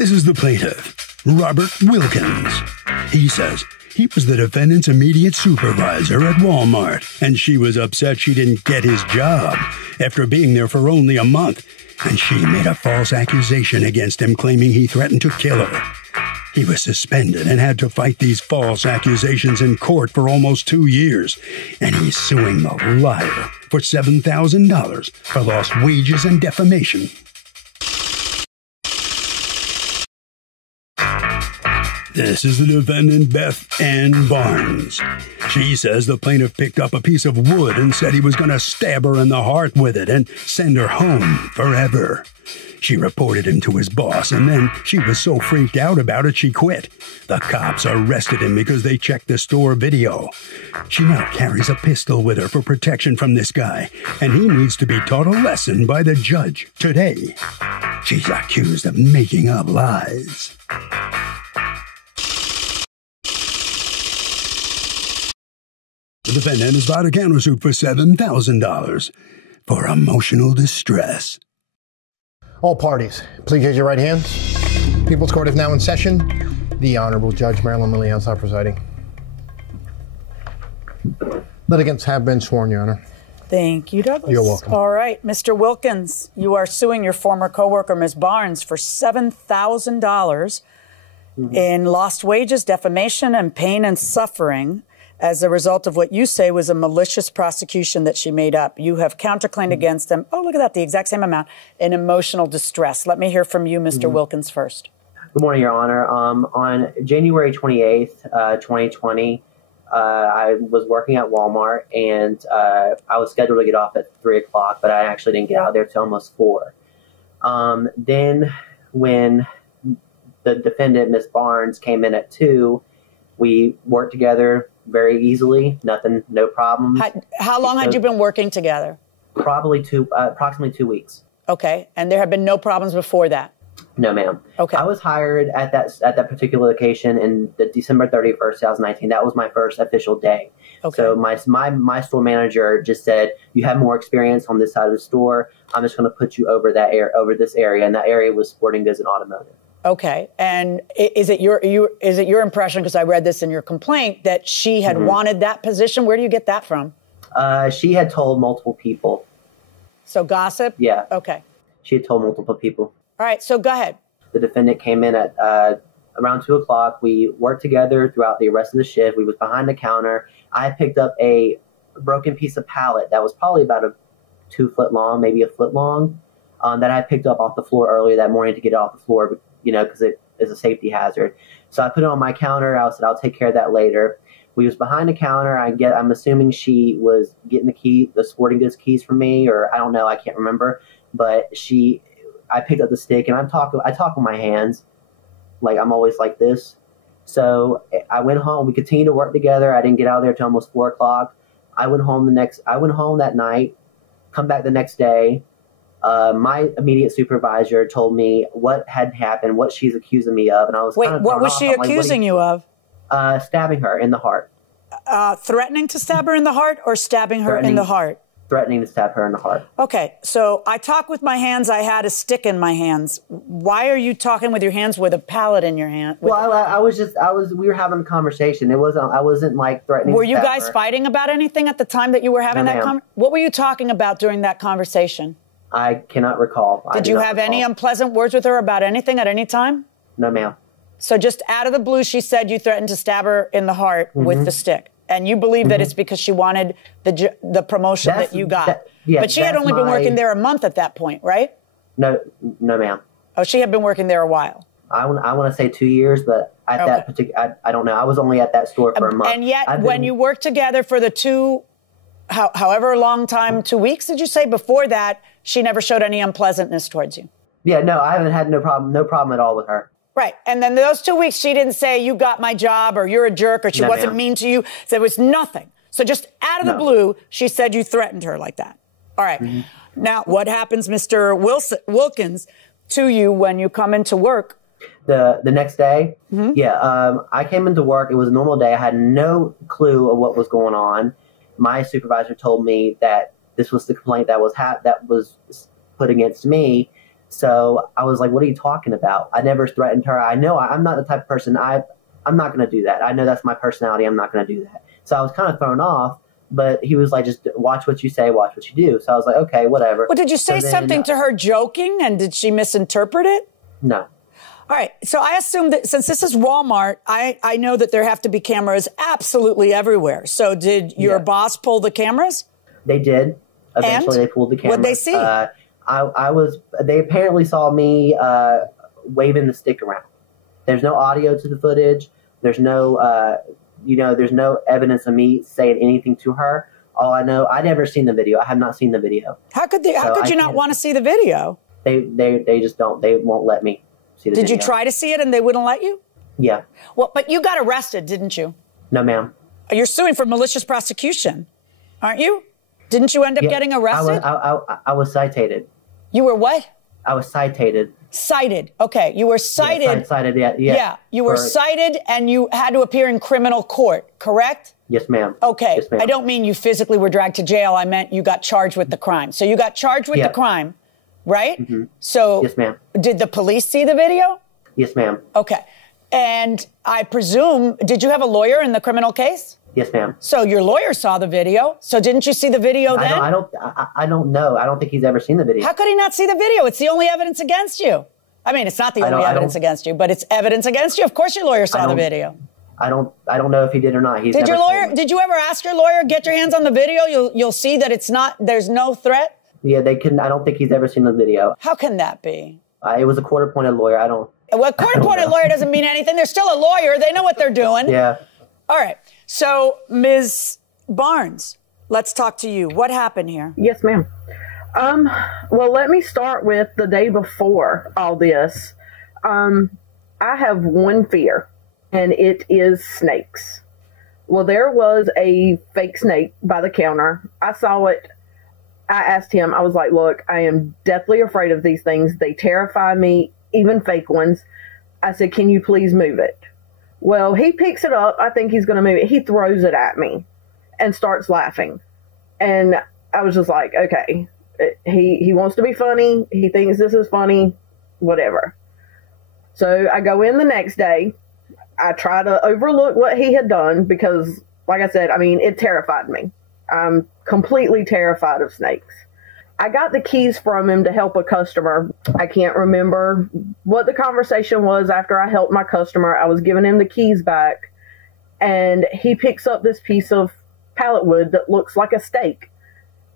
This is the plaintiff, Robert Wilkins. He says he was the defendant's immediate supervisor at Walmart, and she was upset she didn't get his job after being there for only a month, and she made a false accusation against him, claiming he threatened to kill her. He was suspended and had to fight these false accusations in court for almost 2 years, and he's suing the liar for $7,000 for lost wages and defamation. This is the defendant, Beth Ann Barnes. She says the plaintiff picked up a piece of wood and said he was going to stab her in the heart with it and send her home forever. She reported him to his boss, and then she was so freaked out about it she quit. The cops arrested him because they checked the store video. She now carries a pistol with her for protection from this guy, and he needs to be taught a lesson by the judge today. She's accused of making up lies. The defendant has filed a countersuit for $7,000 for emotional distress. All parties, please raise your right hands. People's Court is now in session. The Honorable Judge Marilyn Milian presiding. Litigants have been sworn, Your Honor. Thank you, Douglas. You're welcome. All right, Mr. Wilkins, you are suing your former coworker, Ms. Barnes, for $7,000 in lost wages, defamation, and pain and suffering as a result of what you say was a malicious prosecution that she made up. You have counterclaimed against them. Oh, look at that, the exact same amount in emotional distress. Let me hear from you, Mr. Wilkins, first. Good morning, Your Honor. On January 28th, 2020, I was working at Walmart, and I was scheduled to get off at 3 o'clock, but I actually didn't get out there till almost 4. Then when the defendant, Ms. Barnes, came in at 2, we worked together very easily, no problems. How long had you been working together? Approximately 2 weeks. Okay, and there have been no problems before that? No, ma'am. Okay. I was hired at that particular location in December 31st, 2019. That was my first official day. Okay. So my store manager just said, "You have more experience on this side of the store. I'm just going to put you over this area," and that area was sporting goods and automotive. Okay, and is it your impression, because I read this in your complaint, that she had wanted that position? Where do you get that from? She had told multiple people. So gossip? Yeah. Okay. She had told multiple people. All right, so go ahead. The defendant came in at around 2 o'clock. We worked together throughout the rest of the shift. We was behind the counter. I picked up a broken piece of pallet that was probably about 2 foot long, maybe a foot long, that I picked up off the floor earlier that morning to get it off the floor, because it is a safety hazard. So I put it on my counter. I said, I'll take care of that later. We was behind the counter. I'm assuming she was getting the sporting goods keys from me, or I don't know. I can't remember. But I picked up the stick, and I talk with my hands. Like, I'm always like this. So I went home. We continued to work together. I didn't get out of there till almost 4 o'clock. I went home that night, come back the next day. My immediate supervisor told me what had happened, what she's accusing me of, and I was what was she accusing you of? Stabbing her in the heart. Threatening to stab her in the heart, or stabbing her in the heart? Threatening to stab her in the heart. Okay, so I talk with my hands. I had a stick in my hands. Why are you talking with your hands with a pallet in your hand? Well, we were having a conversation. I wasn't like threatening. Were you guys fighting about anything at the time that you were having that conversation? What were you talking about during that conversation? I cannot recall. Did you have any unpleasant words with her about anything at any time? No, ma'am. So just out of the blue, she said you threatened to stab her in the heart with the stick. And you believe that it's because she wanted the promotion that you got. But she had only been working there a month at that point, right? No, ma'am. Oh, she had been working there a while. I want to say 2 years, but at that particular, I don't know. I was only at that store for a month. And yet, when you worked together for the however long time, 2 weeks, did you say? Before that, she never showed any unpleasantness towards you. Yeah, no, I haven't had no problem at all with her. Right. And then those 2 weeks, she didn't say you got my job or you're a jerk or she wasn't mean to you. So there was nothing. So just out of the blue, she said you threatened her like that. All right. Now, what happens, Mr. Wilkins, to you when you come into work? The next day? I came into work. It was a normal day. I had no clue of what was going on. My supervisor told me that this was the complaint that was put against me. So I was like, what are you talking about? I never threatened her. I know I'm not the type of person. I'm not going to do that. I know that's my personality. I'm not going to do that. So I was kind of thrown off. But he was like, just watch what you say, watch what you do. So I was like, okay, whatever. Well, did you say something to her joking, and did she misinterpret it? No. All right. So I assume that since this is Walmart, I know that there have to be cameras absolutely everywhere. So did your boss pull the cameras? They did. Eventually, they pulled the cameras. What'd they see? They apparently saw me waving the stick around. There's no audio to the footage. There's no... there's no evidence of me saying anything to her. All I know, I never seen the video. I have not seen the video. How could you not want to see the video? They just don't. They won't let me see the video. Did you try to see it and they wouldn't let you? Yeah. Well, but you got arrested, didn't you? No, ma'am. You're suing for malicious prosecution, aren't you? Didn't you end up getting arrested? I was cited. You were what? I was cited. Cited. Okay. You were cited. Yeah, cited, yeah. Yeah. You were cited and you had to appear in criminal court, correct? Yes, ma'am. Okay. Yes, ma'am. I don't mean you physically were dragged to jail. I meant you got charged with the crime. So you got charged with the crime, right? Mm-hmm. So yes, ma'am. Did the police see the video? Yes, ma'am. Okay. And I presume, did you have a lawyer in the criminal case? Yes, ma'am. So your lawyer saw the video. So didn't you see the video then? I don't know. I don't think he's ever seen the video. How could he not see the video? It's the only evidence against you. I mean, it's not the only evidence against you, but it's evidence against you. Of course your lawyer saw the video. I don't know if he did or not. Did you ever ask your lawyer, get your hands on the video? You'll see that there's no threat? Yeah, they couldn't. I don't think he's ever seen the video. How can that be? It was a court-appointed lawyer. Well, a court-appointed lawyer doesn't mean anything. They're still a lawyer. They know what they're doing. Yeah. All right. So, Ms. Barnes, let's talk to you. What happened here? Yes, ma'am. Well, let me start with the day before all this. I have one fear, and it is snakes. Well, there was a fake snake by the counter. I saw it. I asked him, I was like, look, I am deathly afraid of these things. They terrify me, even fake ones. I said, can you please move it? Well, he picks it up. I think he's going to move it. He throws it at me and starts laughing. And I was just like, okay, he wants to be funny. He thinks this is funny, whatever. So I go in the next day. I try to overlook what he had done because, like I said, I mean, it terrified me. I'm completely terrified of snakes. I got the keys from him to help a customer. I can't remember what the conversation was after I helped my customer. I was giving him the keys back, and he picks up this piece of pallet wood that looks like a stake.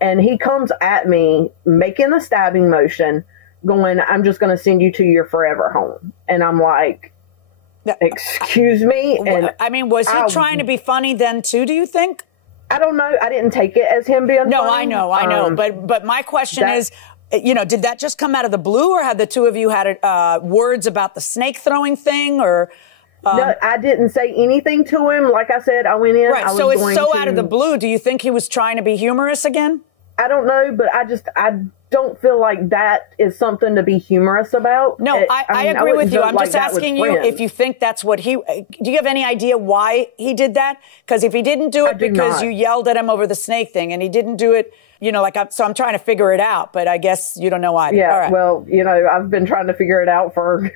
And he comes at me, making a stabbing motion, going, I'm just going to send you to your forever home. And I'm like, excuse me? And I mean, was he trying to be funny then too, do you think? I don't know. I didn't take it as him being funny. No, I know. But my question is, did that just come out of the blue, or had the two of you had words about the snake throwing thing, or? No, I didn't say anything to him. Like I said, I went in. Right. So it's so out of the blue. Do you think he was trying to be humorous again? I don't know, but I don't feel like that is something to be humorous about. No, I agree with you. I'm just asking you if you think that's what do you have any idea why he did that? Because if he didn't do it because you yelled at him over the snake thing, and he didn't do it, so I'm trying to figure it out, but I guess you don't know either. Yeah, all right. Well, I've been trying to figure it out for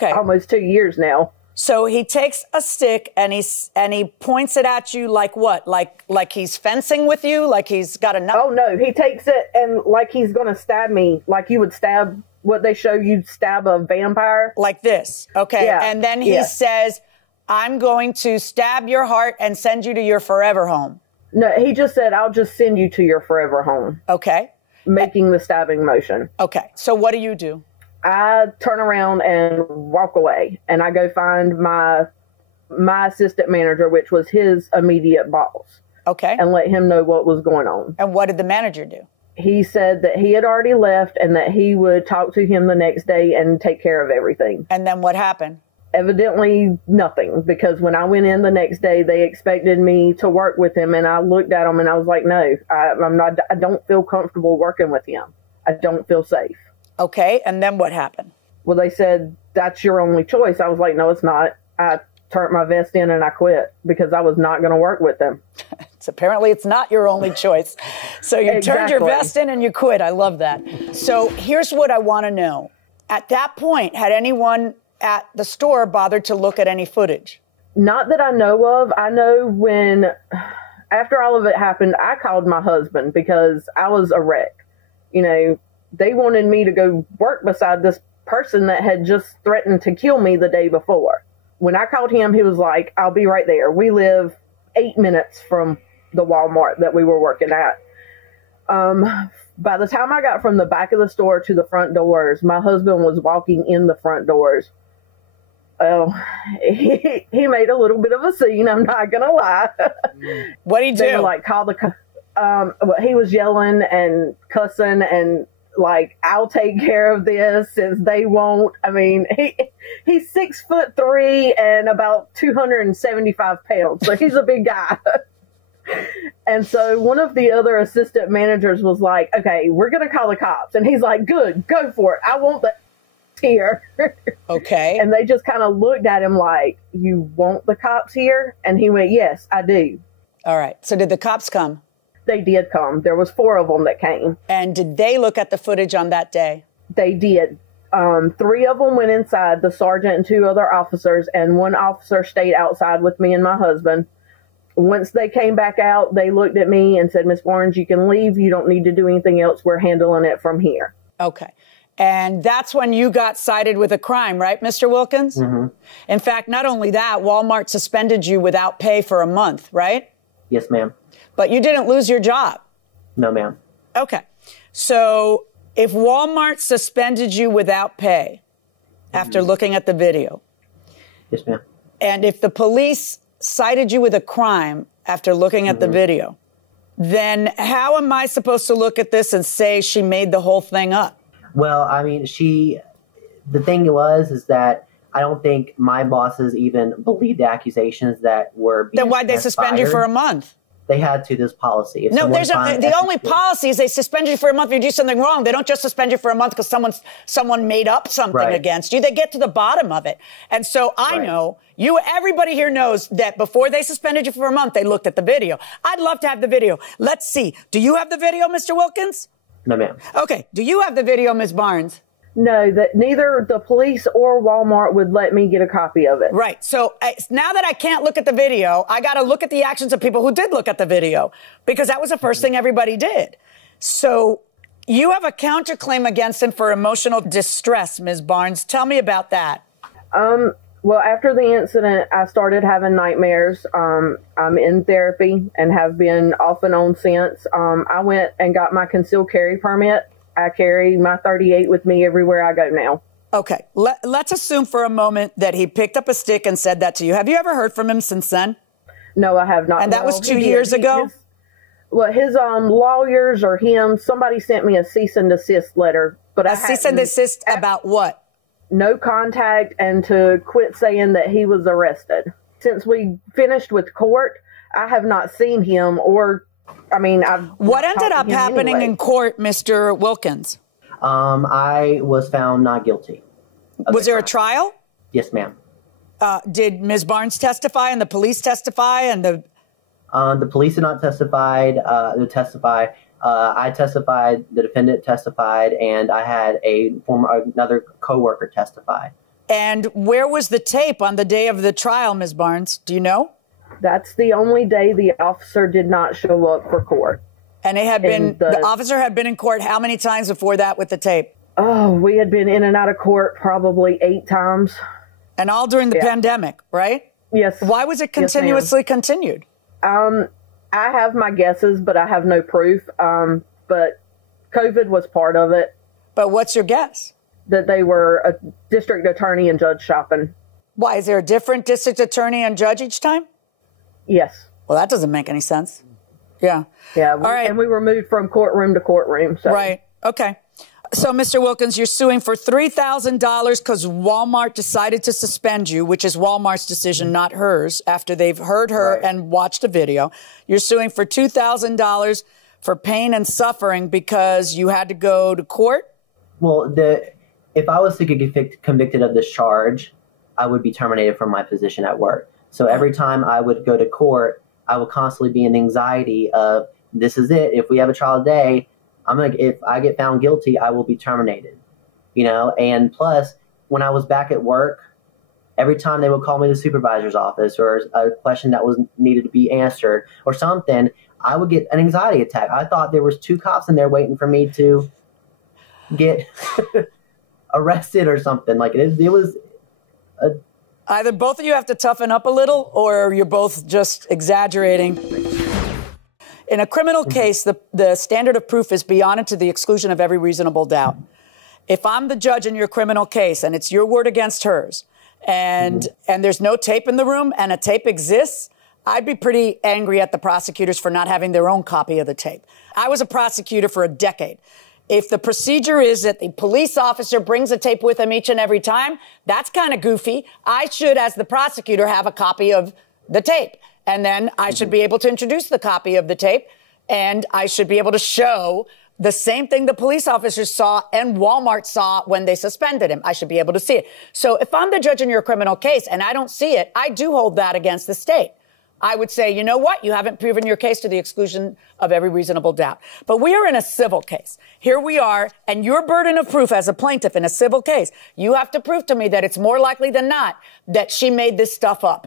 almost 2 years now. So he takes a stick and he points it at you like what? Like he's fencing with you? Like he's got a knife? Oh, no. He takes it and like he's going to stab me, like you would stab what they show you stab a vampire. Like this. Okay. Yeah. And then he says, I'm going to stab your heart and send you to your forever home. No, he just said, I'll just send you to your forever home. Okay. Making the stabbing motion. Okay. So what do? I turn around and walk away, and I go find my assistant manager, which was his immediate boss. Okay. And let him know what was going on. And what did the manager do? He said that he had already left and that he would talk to him the next day and take care of everything. And then what happened? Evidently nothing, because when I went in the next day, they expected me to work with him, and I looked at him and I was like, no, I don't feel comfortable working with him. I don't feel safe. Okay, and then what happened? Well, they said, that's your only choice. I was like, no, it's not. I turned my vest in and I quit because I was not going to work with them. So apparently it's not your only choice. So you turned your vest in and you quit. I love that. So here's what I want to know. At that point, had anyone at the store bothered to look at any footage? Not that I know of. I know when, after all of it happened, I called my husband because I was a wreck. You know, they wanted me to go work beside this person that had just threatened to kill me the day before. When I called him, he was like, I'll be right there. We live 8 minutes from the Walmart that we were working at. By the time I got from the back of the store to the front doors, my husband was walking in the front doors. Well, he made a little bit of a scene, I'm not going to lie. What'd he do? They were like, he was yelling and cussing and like, I'll take care of this since they won't. I mean, he's 6'3" and about 275 pounds. So he's a big guy. And so one of the other assistant managers was like, okay, we're going to call the cops. And he's like, good, go for it. I want the here. Okay. And they just kind of looked at him like, you want the cops here? And he went, yes, I do. All right. So did the cops come? They did come. There was 4 of them that came. And did they look at the footage on that day? They did. 3 of them went inside, the sergeant and 2 other officers, and 1 officer stayed outside with me and my husband. Once they came back out, they looked at me and said, Miss Barnes, you can leave. You don't need to do anything else. We're handling it from here. Okay. And that's when you got cited with a crime, right, Mr. Wilkins? Mm-hmm. In fact, not only that, Walmart suspended you without pay for a month, right? Yes, ma'am. But you didn't lose your job. No, ma'am. Okay. So if Walmart suspended you without pay after looking at the video. Yes, ma'am. And if the police cited you with a crime after looking at the video, then how am I supposed to look at this and say she made the whole thing up? Well, I mean, the thing is that I don't think my bosses even believed the accusations that were being Then why'd they suspend you for a month? They had to, this policy. If No, the only policy is they suspend you for a month if you do something wrong. They don't just suspend you for a month because someone made up something against you. They get to the bottom of it. And so I know, everybody here knows that before they suspended you for a month, they looked at the video. I'd love to have the video. Let's see. Do you have the video, Mr. Wilkins? No, ma'am. Okay. Do you have the video, Ms. Barnes? No, that neither the police or Walmart would let me get a copy of it. Right. So now that I can't look at the video, I got to look at the actions of people who did look at the video because that was the first thing everybody did. So you have a counterclaim against him for emotional distress, Ms. Barnes. Tell me about that. Well, after the incident, I started having nightmares. I'm in therapy and have been off and on since. I went and got my concealed carry permit. I carry my .38 with me everywhere I go now. Okay. Let's assume for a moment that he picked up a stick and said that to you. Have you ever heard from him since then? No, I have not. And that was 2 years ago? His lawyers or him, somebody sent me a cease and desist letter. But a cease and desist about what? No contact and to quit saying that he was arrested. Since we finished with court, I have not seen him what ended up happening in court, Mr. Wilkins? I was found not guilty. Was there a trial? Yes, ma'am. Did Ms. Barnes testify and the police testify and the police did not testify. I testified, the defendant testified, and I had another coworker testify. And where was the tape on the day of the trial, Ms. Barnes? Do you know? That's the only day the officer did not show up for court. And the officer had been in court how many times before that with the tape? Oh, we had been in and out of court probably 8 times. And all during the pandemic, right? Yes. Why was it continuously continued? I have my guesses, but I have no proof. But COVID was part of it. But what's your guess? That they were a district attorney and judge shopping. Why? Is there a different district attorney and judge each time? Yes. Well, that doesn't make any sense. Yeah. Yeah. All right. And we were moved from courtroom to courtroom. So. Right. Okay. So, Mr. Wilkins, you're suing for $3,000 because Walmart decided to suspend you, which is Walmart's decision, not hers, after they've heard her and watched a video. You're suing for $2,000 for pain and suffering because you had to go to court? Well, if I was to get convicted of this charge, I would be terminated from my position at work. So every time I would go to court, I will constantly be in anxiety of, this is it. If we have a trial today, if I get found guilty, I will be terminated, and plus when I was back at work, every time they would call me to the supervisor's office or a question that was needed to be answered or something, I would get an anxiety attack. I thought there was 2 cops in there waiting for me to get arrested or something. Like it was either both of you have to toughen up a little, or you're both just exaggerating. In a criminal case, the standard of proof is beyond and to the exclusion of every reasonable doubt. If I'm the judge in your criminal case and it's your word against hers, and there's no tape in the room and a tape exists, I'd be pretty angry at the prosecutors for not having their own copy of the tape. I was a prosecutor for a decade. If the procedure is that the police officer brings a tape with him each and every time, that's kind of goofy. I should, as the prosecutor, have a copy of the tape. And then I should be able to introduce the copy of the tape, and I should be able to show the same thing the police officers saw and Walmart saw when they suspended him. I should be able to see it. So if I'm the judge in your criminal case and I don't see it, I do hold that against the state. I would say, you know what? You haven't proven your case to the exclusion of every reasonable doubt. But we are in a civil case. Here we are, and your burden of proof as a plaintiff in a civil case, you have to prove to me that it's more likely than not that she made this stuff up,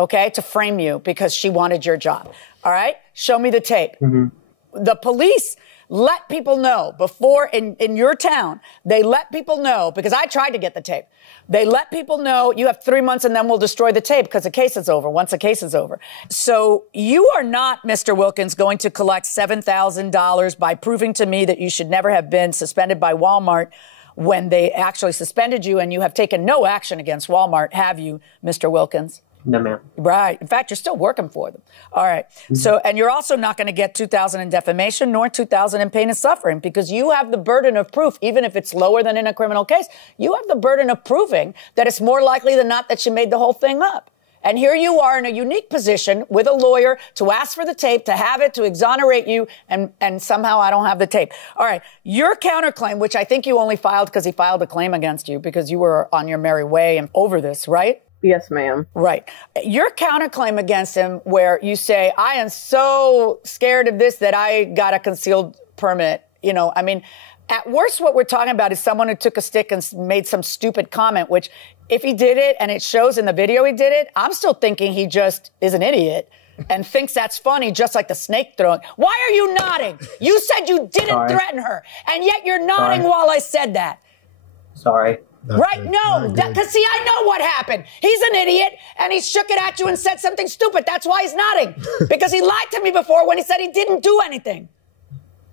okay, to frame you because she wanted your job. All right? Show me the tape. The police let people know before in your town, they let people know, because I tried to get the tape. They let people know you have 3 months and then we'll destroy the tape because the case is over, once the case is over. So you are not, Mr. Wilkins, going to collect $7,000 by proving to me that you should never have been suspended by Walmart when they actually suspended you, and you have taken no action against Walmart, have you, Mr. Wilkins? No, ma'am. Right. In fact, you're still working for them. All right. So, and you're also not going to get $2,000 in defamation nor $2,000 in pain and suffering, because you have the burden of proof, even if it's lower than in a criminal case. You have the burden of proving that it's more likely than not that she made the whole thing up. And here you are in a unique position with a lawyer to ask for the tape, to have it, to exonerate you, and somehow I don't have the tape. All right. Your counterclaim, which I think you only filed because he filed a claim against you because you were on your merry way and over this, right? Yes, ma'am. Right. Your counterclaim against him, where you say, I am so scared of this that I got a concealed permit. I mean, at worst, what we're talking about is someone who took a stick and made some stupid comment, which if he did it and it shows in the video he did it, I'm still thinking he just is an idiot and thinks that's funny, just like the snake throwing. Why are you nodding? You said you didn't threaten her, and yet you're nodding while I said that. Sorry. Right? No, because see, I know what happened. He's an idiot, and he shook it at you and said something stupid. That's why he's nodding, because he lied to me before when he said he didn't do anything.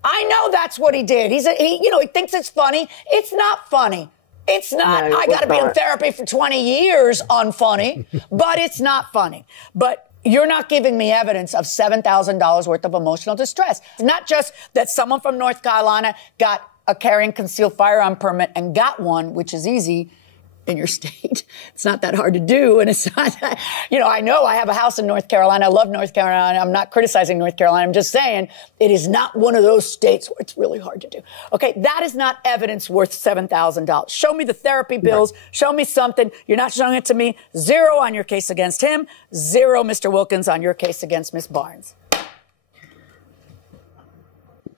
I know that's what he did. He thinks it's funny. It's not funny. It's not. No, I got to be in therapy for 20 years unfunny, but it's not funny. But you're not giving me evidence of $7,000 worth of emotional distress. It's not just that someone from North Carolina got a carrying concealed firearm permit and got one, which is easy in your state. It's not that hard to do. And it's not, I know I have a house in North Carolina. I love North Carolina. I'm not criticizing North Carolina. I'm just saying it is not one of those states where it's really hard to do. Okay. That is not evidence worth $7,000. Show me the therapy bills. Right. Show me something. You're not showing it to me. 0 on your case against him. 0, Mr. Wilkins, on your case against Ms. Barnes.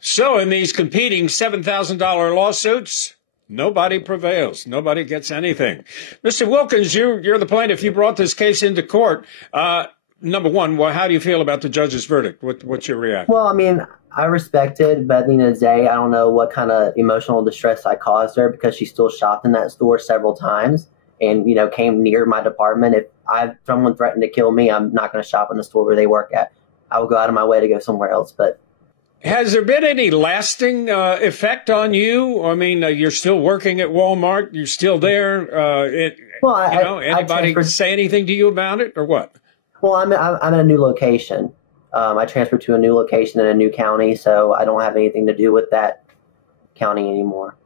So in these competing $7,000 lawsuits, nobody prevails. Nobody gets anything. Mr. Wilkins, you're the plaintiff. You brought this case into court. Number one, how do you feel about the judge's verdict? What's your reaction? Well, I mean, I respect it, but at the end of the day, I don't know what kind of emotional distress I caused her, because she still shopped in that store several times and, came near my department. If someone threatened to kill me, I'm not going to shop in the store where they work at. I will go out of my way to go somewhere else, but... Has there been any lasting effect on you? I mean, you're still working at Walmart. You're still there. Anybody say anything to you about it or what? Well, I'm in a new location. I transferred to a new location in a new county, so I don't have anything to do with that county anymore.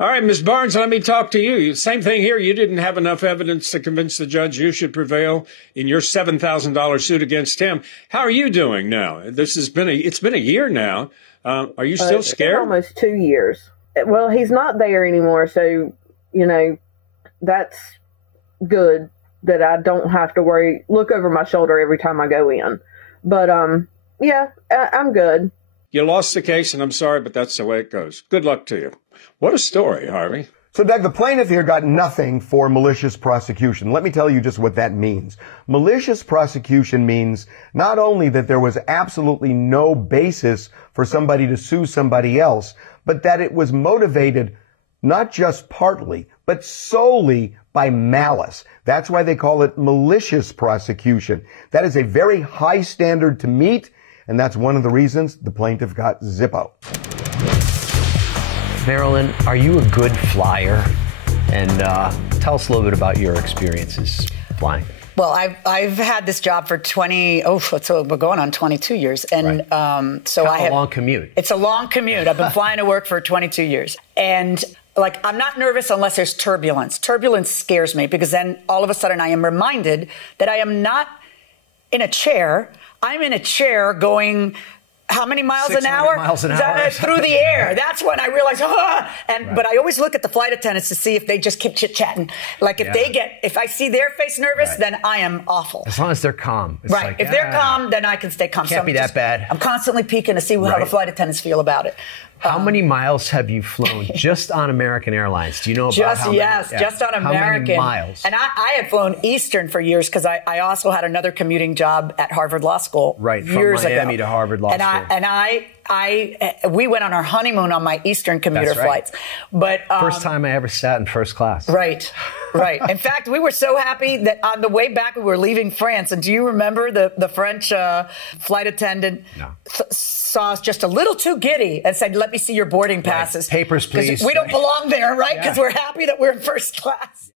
All right, Ms. Barnes, let me talk to you. Same thing here. You didn't have enough evidence to convince the judge you should prevail in your $7,000 suit against him. How are you doing now? It's been a year now. Are you still scared? Almost 2 years. Well, he's not there anymore, so, that's good that I don't have to look over my shoulder every time I go in. But yeah, I'm good. You lost the case, and I'm sorry, but that's the way it goes. Good luck to you. What a story, Harvey. So, Doug, the plaintiff here got nothing for malicious prosecution. Let me tell you just what that means. Malicious prosecution means not only that there was absolutely no basis for somebody to sue somebody else, but that it was motivated not just partly, but solely by malice. That's why they call it malicious prosecution. That is a very high standard to meet, and that's one of the reasons the plaintiff got Zippo. Marilyn, are you a good flyer? And tell us a little bit about your experiences flying. Well, I've had this job for we're going on 22 years. And right. So I have a long commute. It's a long commute. I've been flying to work for 22 years. And like, I'm not nervous unless there's turbulence. Turbulence scares me because then all of a sudden I am reminded that I am not in a chair. I'm in a chair going how many miles an hour? Miles an hour. Through the air. That's when I realized, but I always look at the flight attendants to see if they just keep chit-chatting. Like if I see their face nervous, then I am awful. As long as they're calm. It's right. Like, if they're calm, then I can stay calm. Can't be that bad. I'm constantly peeking to see how the flight attendants feel about it. How many miles have you flown just on American Airlines? Do you know about how many? Yes, just on American. How many miles? And I had flown Eastern for years because I also had another commuting job at Harvard Law School years from Miami ago. to Harvard Law School. We went on our honeymoon on my Eastern commuter flights. But first time I ever sat in first class. Right. Right. In fact, we were so happy that on the way back, we were leaving France. And do you remember the French flight attendant saw us just a little too giddy and said, "Let me see your boarding passes." Papers, please. We don't belong there, right? Because we're happy that we're in first class.